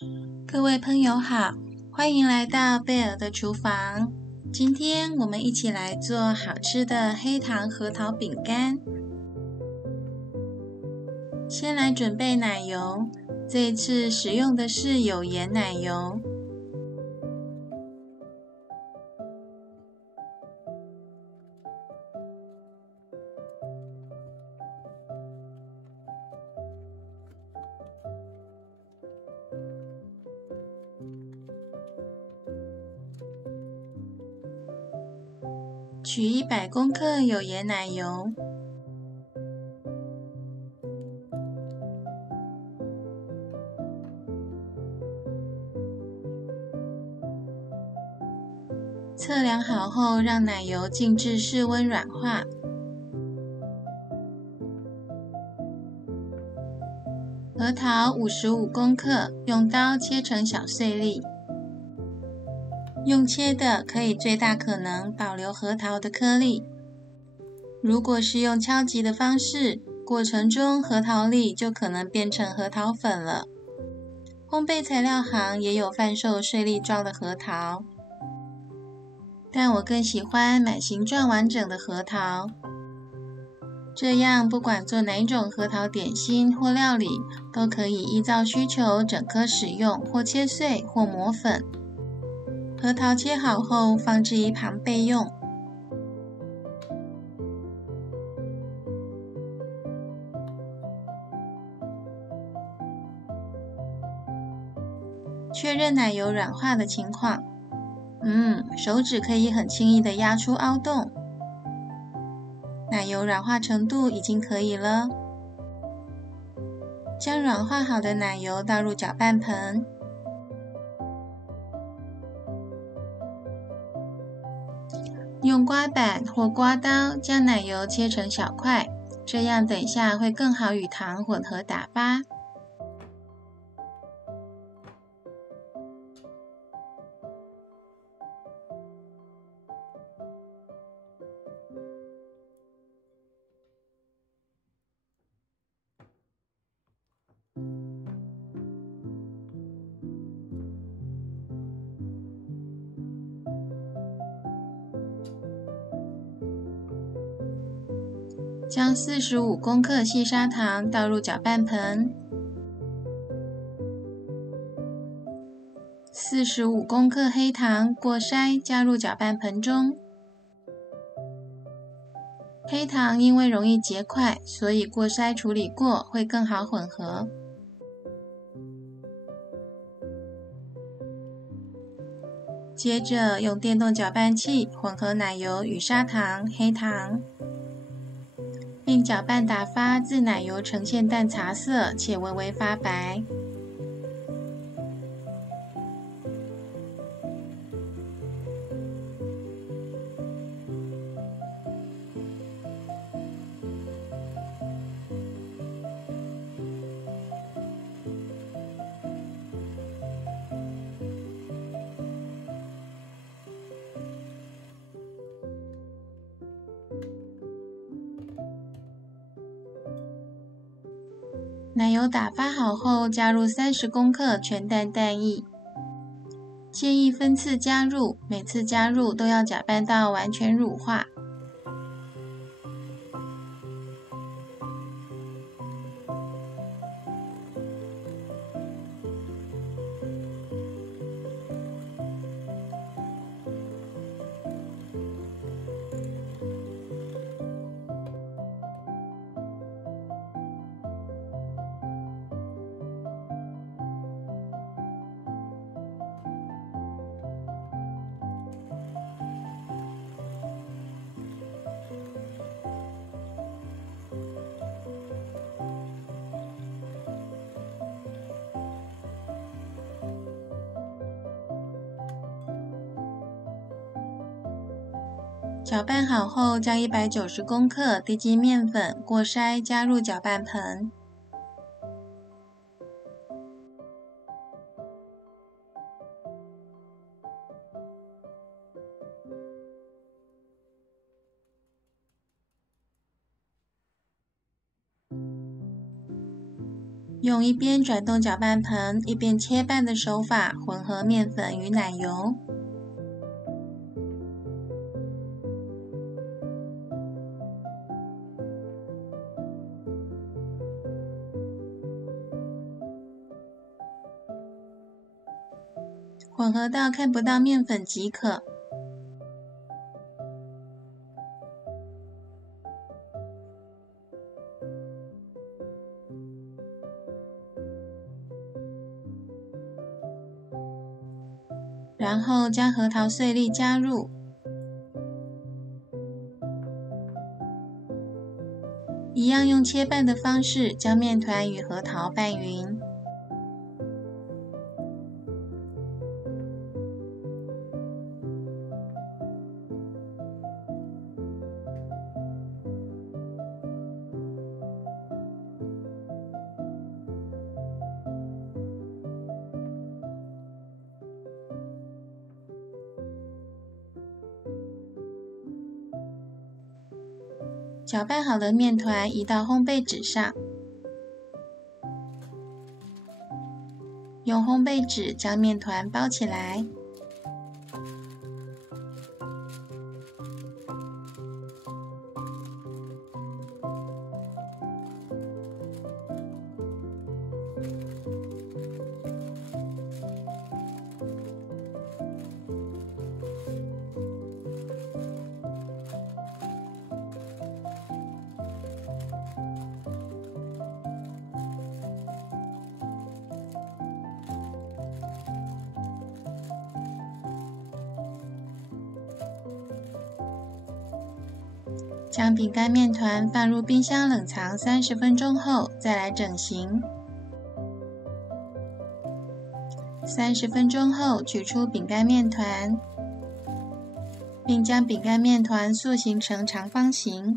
各位朋友好，欢迎来到贝尔的厨房。今天我们一起来做好吃的黑糖核桃饼干。先来准备奶油，这一次使用的是有盐奶油。取100公克有盐奶油，测量好后，让奶油静置室温软化。核桃55公克，用刀切成小碎粒。用切的可以最大可能保留核桃的颗粒。如果是用敲击的方式，过程中核桃粒就可能变成核桃粉了。烘焙材料行也有贩售碎粒状的核桃，但我更喜欢买形状完整的核桃。这样不管做哪种核桃点心或料理，都可以依照需求整颗使用，或切碎或磨粉。核桃切好后放置一旁备用。确认奶油软化的情况。手指可以很轻易地压出凹洞。奶油软化程度已经可以了。将软化好的奶油倒入搅拌盆。用刮板或刮刀将奶油切成小块，这样等下会更好与糖混合打发。将45公克细砂糖倒入搅拌盆。45公克黑糖过筛加入搅拌盆中。黑糖因为容易结块，所以过筛处理过会更好混合。接着用电动搅拌器混合奶油与砂糖、黑糖，并搅拌打发至奶油呈现淡茶色且微微发白。奶油打发好后，加入30公克全蛋蛋液，建议分次加入，每次加入都要搅拌到完全乳化。搅拌好后，将190公克低筋面粉过筛加入搅拌盆。用一边转动搅拌盆一边切拌的手法混合面粉与奶油。混合到看不到面粉即可。然后将核桃碎粒加入，一样用切拌的方式将面团与核桃拌匀。搅拌好的面团移到烘焙纸上，用烘焙纸将面团包起来。将饼干面团放入冰箱冷藏30分钟后，再来整形。30分钟后取出饼干面团，并将饼干面团塑形成长方形。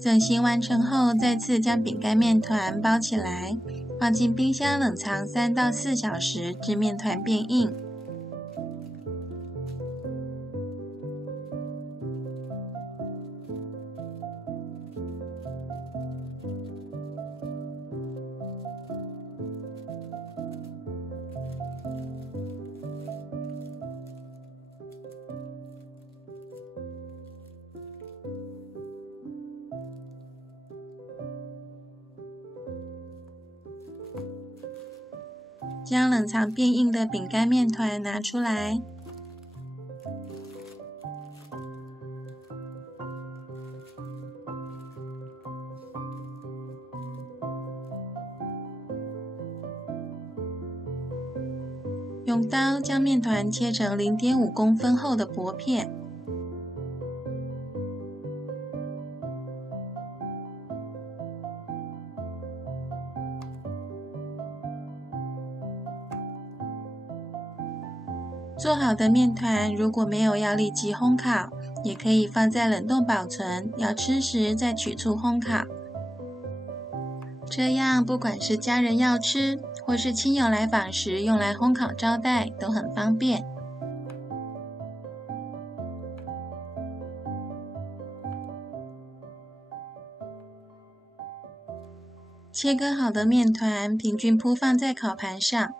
整形完成后，再次将饼干面团包起来，放进冰箱冷藏3到4小时，至面团变硬。将冷藏变硬的饼干面团拿出来，用刀将面团切成0.5公分厚的薄片。做好的面团如果没有要立即烘烤，也可以放在冷冻保存，要吃时再取出烘烤。这样不管是家人要吃，或是亲友来访时用来烘烤招待，都很方便。切割好的面团平均铺放在烤盘上，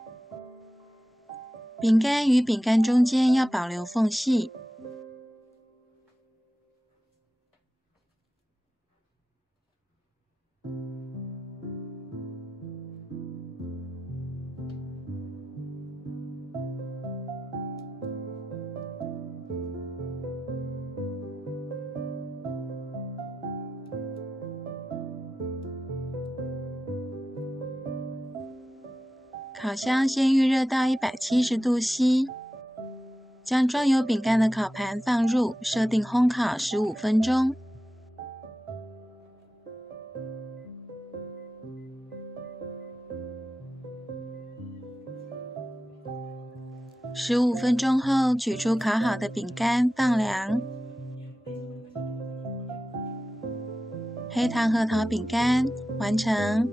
饼干与饼干中间要保留缝隙。烤箱先预热到170度 C， 将装有饼干的烤盘放入，设定烘烤15分钟。15分钟后，取出烤好的饼干，放凉。黑糖核桃饼干完成。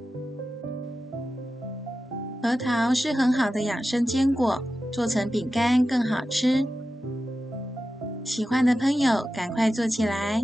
核桃是很好的养生坚果，做成饼干更好吃。喜欢的朋友赶快做起来！